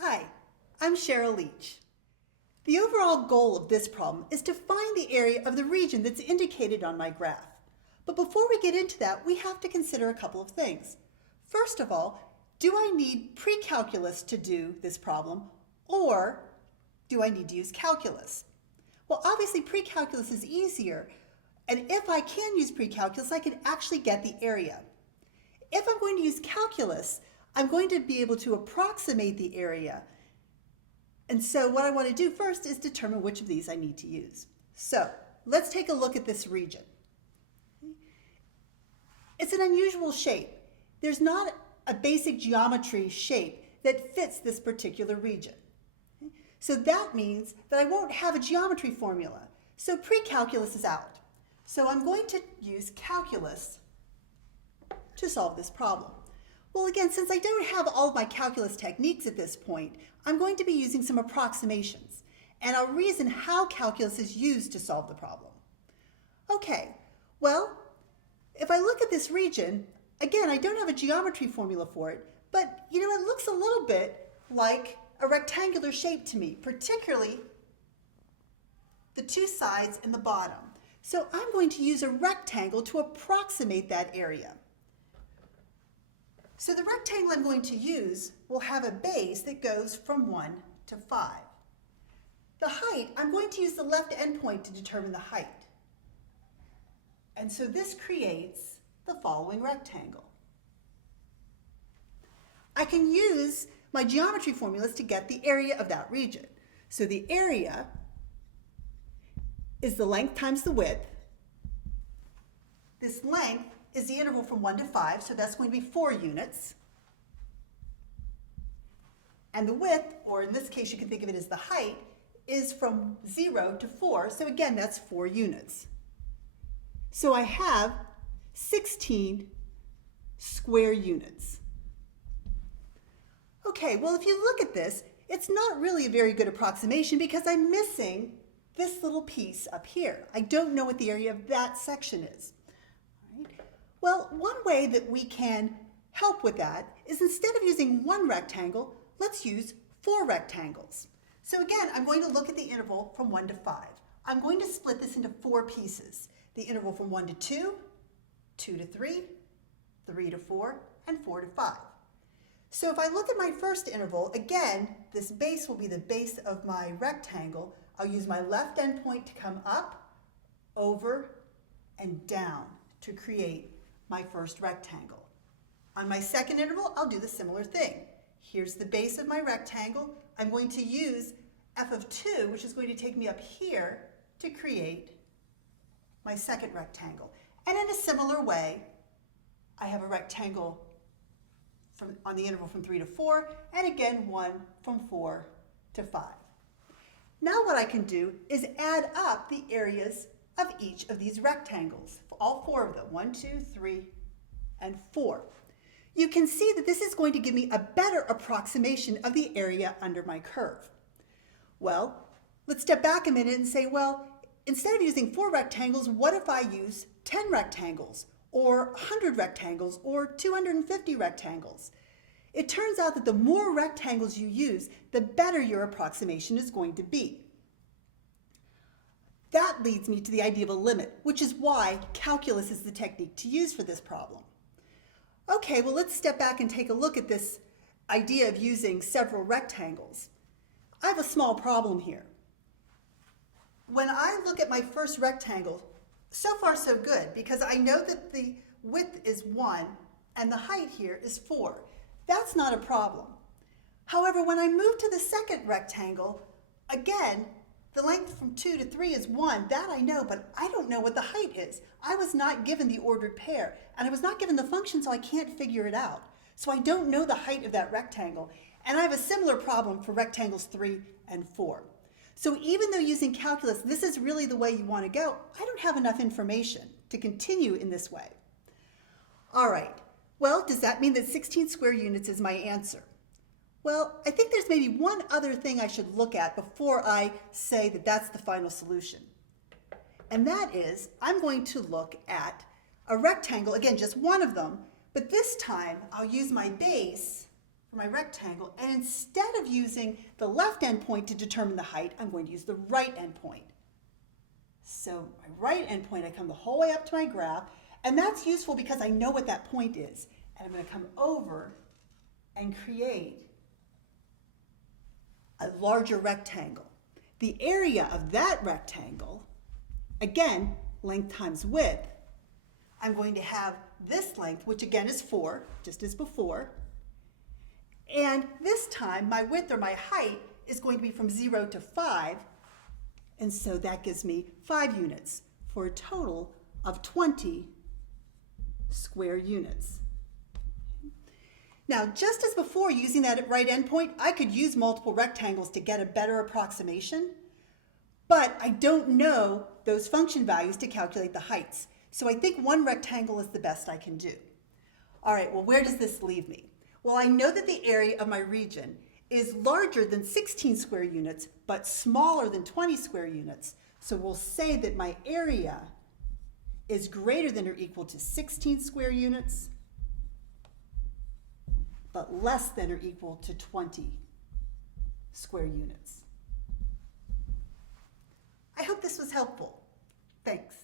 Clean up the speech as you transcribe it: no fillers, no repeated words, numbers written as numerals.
Hi, I'm Cheryl Leach. The overall goal of this problem is to find the area of the region that's indicated on my graph. But before we get into that, we have to consider a couple of things. First of all, do I need pre-calculus to do this problem, or do I need to use calculus? Well, obviously pre-calculus is easier, and if I can use pre-calculus, I can actually get the area. If I'm going to use calculus, I'm going to be able to approximate the area. And so what I want to do first is determine which of these I need to use. So let's take a look at this region. It's an unusual shape. There's not a basic geometry shape that fits this particular region. So that means that I won't have a geometry formula. So pre-calculus is out. So I'm going to use calculus to solve this problem. Well, again, since I don't have all of my calculus techniques at this point, I'm going to be using some approximations, and I'll reason how calculus is used to solve the problem. Okay, well, if I look at this region, again, I don't have a geometry formula for it, but it looks a little bit like a rectangular shape to me, particularly the two sides and the bottom. So I'm going to use a rectangle to approximate that area. So the rectangle I'm going to use will have a base that goes from 1 to 5. The height, I'm going to use the left endpoint to determine the height. And so this creates the following rectangle. I can use my geometry formulas to get the area of that region. So the area is the length times the width. This length is the interval from 1 to 5, so that's going to be 4 units. And the width, or in this case you can think of it as the height, is from 0 to 4, so again that's 4 units. So I have 16 square units. Okay, well if you look at this, it's not really a very good approximation because I'm missing this little piece up here. I don't know what the area of that section is. Well, one way that we can help with that is instead of using one rectangle, let's use 4 rectangles. So again, I'm going to look at the interval from 1 to 5. I'm going to split this into 4 pieces. The interval from 1 to 2, 2 to 3, 3 to 4, and 4 to 5. So if I look at my first interval, again, this base will be the base of my rectangle. I'll use my left endpoint to come up, over, and down to create my first rectangle. On my second interval, I'll do the similar thing. Here's the base of my rectangle. I'm going to use f of 2, which is going to take me up here to create my second rectangle. And in a similar way, I have a rectangle on the interval from 3 to 4, and again one from 4 to 5. Now what I can do is add up the areas of each of these rectangles, all 4 of them, 1, 2, 3, and 4. You can see that this is going to give me a better approximation of the area under my curve. Well, let's step back a minute and say, well, instead of using 4 rectangles, what if I use 10 rectangles, or 100 rectangles, or 250 rectangles? It turns out that the more rectangles you use, the better your approximation is going to be. That leads me to the idea of a limit, which is why calculus is the technique to use for this problem. Okay, well let's step back and take a look at this idea of using several rectangles. I have a small problem here. When I look at my first rectangle, so far so good, because I know that the width is 1 and the height here is 4. That's not a problem. However, when I move to the second rectangle, again, the length from 2 to 3 is 1, that I know, but I don't know what the height is. I was not given the ordered pair, and I was not given the function, so I can't figure it out. So I don't know the height of that rectangle, and I have a similar problem for rectangles 3 and 4. So even though using calculus, this is really the way you want to go, I don't have enough information to continue in this way. All right, well, does that mean that 16 square units is my answer? Well, I think there's maybe one other thing I should look at before I say that that's the final solution. And that is, I'm going to look at a rectangle, again, just one of them, but this time I'll use my base for my rectangle, and instead of using the left endpoint to determine the height, I'm going to use the right endpoint. So my right endpoint, I come the whole way up to my graph, and that's useful because I know what that point is. And I'm going to come over and create a larger rectangle. The area of that rectangle, again, length times width, I'm going to have this length, which again is 4, just as before. And this time, my width or my height is going to be from 0 to 5. And so that gives me 5 units for a total of 20 square units. Now, just as before, using that right endpoint, I could use multiple rectangles to get a better approximation, but I don't know those function values to calculate the heights. So I think one rectangle is the best I can do. All right, well, where does this leave me? Well, I know that the area of my region is larger than 16 square units, but smaller than 20 square units. So we'll say that my area is greater than or equal to 16 square units, but less than or equal to 20 square units. I hope this was helpful. Thanks.